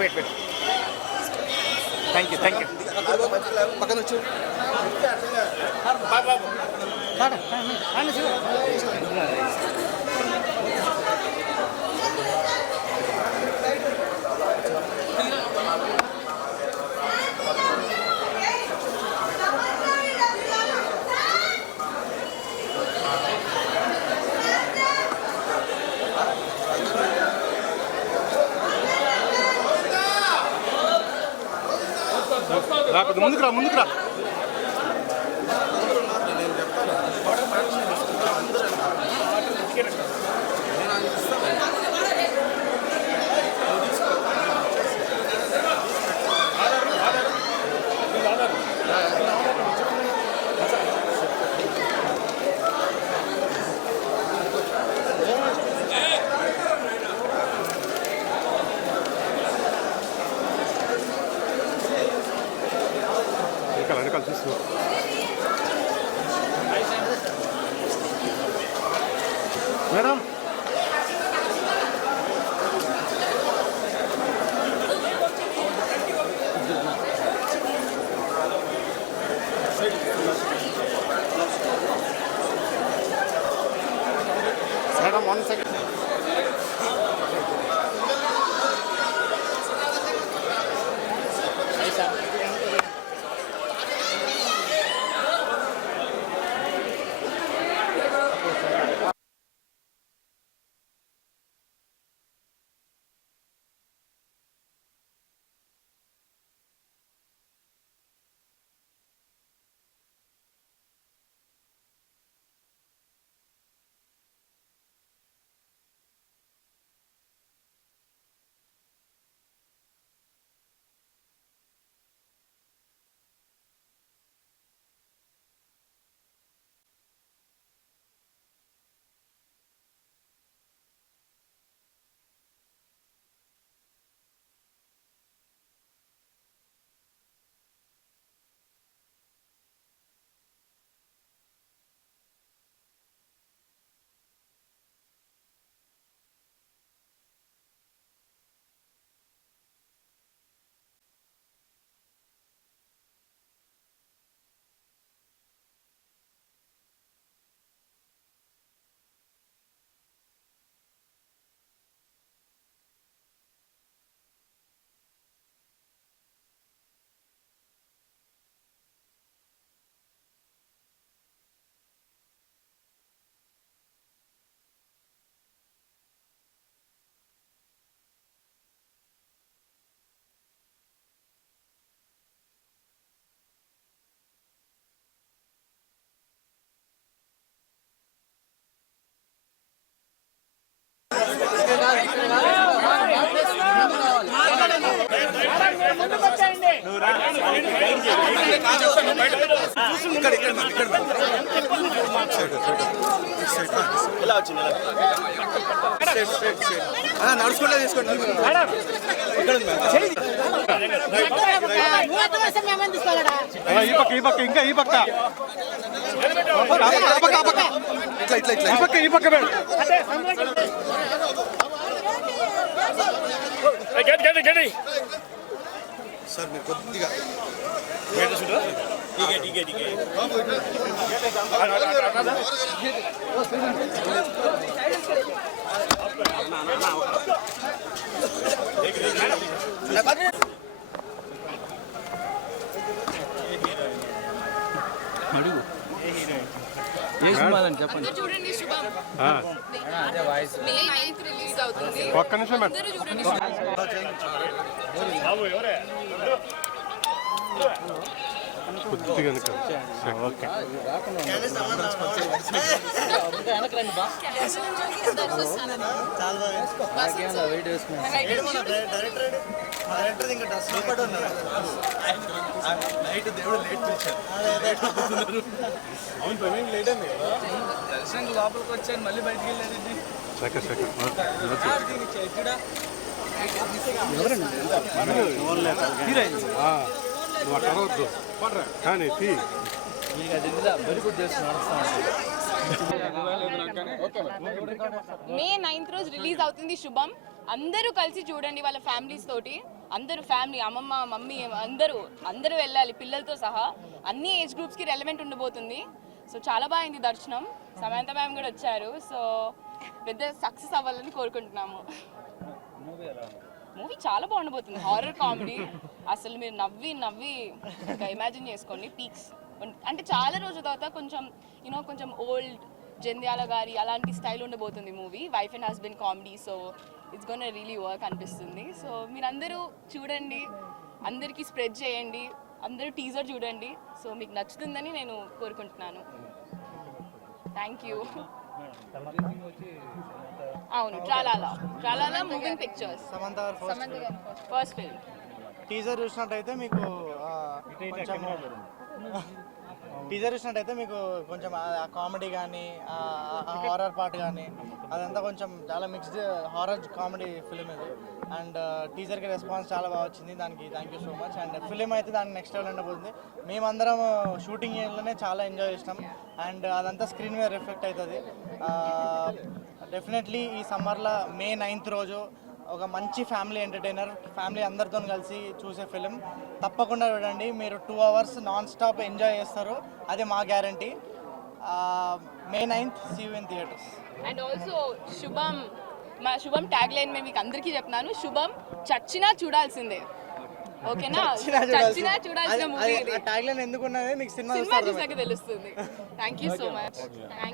Wait thank you పక్కన వచ్చు ముందుకు రా వెనకాల చూస్తూ మేడం మేడం 1 సెకండ్ నడుచుకుంటే తీసుకోండి ఈ పక్క ఇంకా ఈ పక్క ఈ పక్క సార్ మీరు కొద్దిగా అడుగు ఏ సినిమా అని చెప్పండి. చూడండి శుభం అదే వాయిస్ మే 9th రిలీజ్ అవుతుంది. ఒక్క నిమిషం అందరూ చూడండి. బాబు ఎవరే కొద్దిగా ఓకే నైట్ దేవుడు లేట్ చేశారు. అవును ప్రవీణ్ లేట్ అండి దర్శనం లోపలికి వచ్చాను మళ్ళీ బయటికి వెళ్ళేది. కానీ మే 9th రోజు రిలీజ్ అవుతుంది శుభం. అందరూ కలిసి చూడండి వాళ్ళ ఫ్యామిలీస్ తోటి. అందరూ ఫ్యామిలీ, అమ్మమ్మ, మమ్మీ, అందరూ వెళ్ళాలి పిల్లలతో సహా. అన్ని ఏజ్ గ్రూప్స్కి రెలవెంట్ ఉండబోతుంది. సో చాలా బాగుంది దర్శనం. సమంత మ్యామ్ కూడా వచ్చారు. సో పెద్ద సక్సెస్ అవ్వాలని కోరుకుంటున్నాము. మూవీ చాలా బాగుండబోతుంది. హారర్ కామెడీ, అసలు మీరు నవ్వి ఇంకా ఇమాజిన్ చేసుకోండి పీక్స్. అంటే చాలా రోజుల తర్వాత కొంచెం ఓల్డ్ జంధ్యాల గారి అలాంటి స్టైల్ ఉండబోతుంది movie. Wife and husband comedy. So it's gonna really work అనిపిస్తుంది. సో మీరందరూ చూడండి, అందరికీ స్ప్రెడ్ చేయండి, అందరూ టీజర్ చూడండి. సో మీకు నచ్చుతుందని నేను కోరుకుంటున్నాను. Thank you. అవును, Tralala Moving Pictures, Samantha first film. Teaser చూసినట్టయితే మీకు కొంచెం ఆ కామెడీ కానీ హారర్ పార్ట్ కానీ అదంతా కొంచెం చాలా మిక్స్డ్ హారర్ కామెడీ ఫిలిం ఇది. అండ్ టీజర్కి రెస్పాన్స్ చాలా బాగా వచ్చింది, దానికి thank you so much. And film అయితే దాని నెక్స్ట్ లెవెల్ ఉండబోతుంది. మేమందరం షూటింగ్ ఏరియాలోనే చాలా ఎంజాయ్ చేసినాం. అండ్ అదంతా స్క్రీన్ మీద రిఫ్లెక్ట్ అవుతుంది. డెఫినెట్లీ ఈ సమ్మర్లో May 9th రోజు ఒక మంచి ఫ్యామిలీ ఎంటర్టైనర్, ఫ్యామిలీ అందరితో కలిసి చూసే ఫిలిం తప్పకుండా చూడండి. మీరు 2 hours నాన్ స్టాప్ ఎంజాయ్ చేస్తారు, అది మా guarantee. May 9th see you in theatres. And also శుభం ట్యాగ్ లైన్ మేము మీకు అందరికీ చెప్తున్నాను. శుభం చచ్చినా చూడాల్సిందే. ఓకేనా? చచ్చినా చూడాల్సిన మూవీ. ట్యాగ్ లైన్ ఎందుకున్నది మీకు సినిమా చూసాక తెలుస్తుంది. Thank you so much.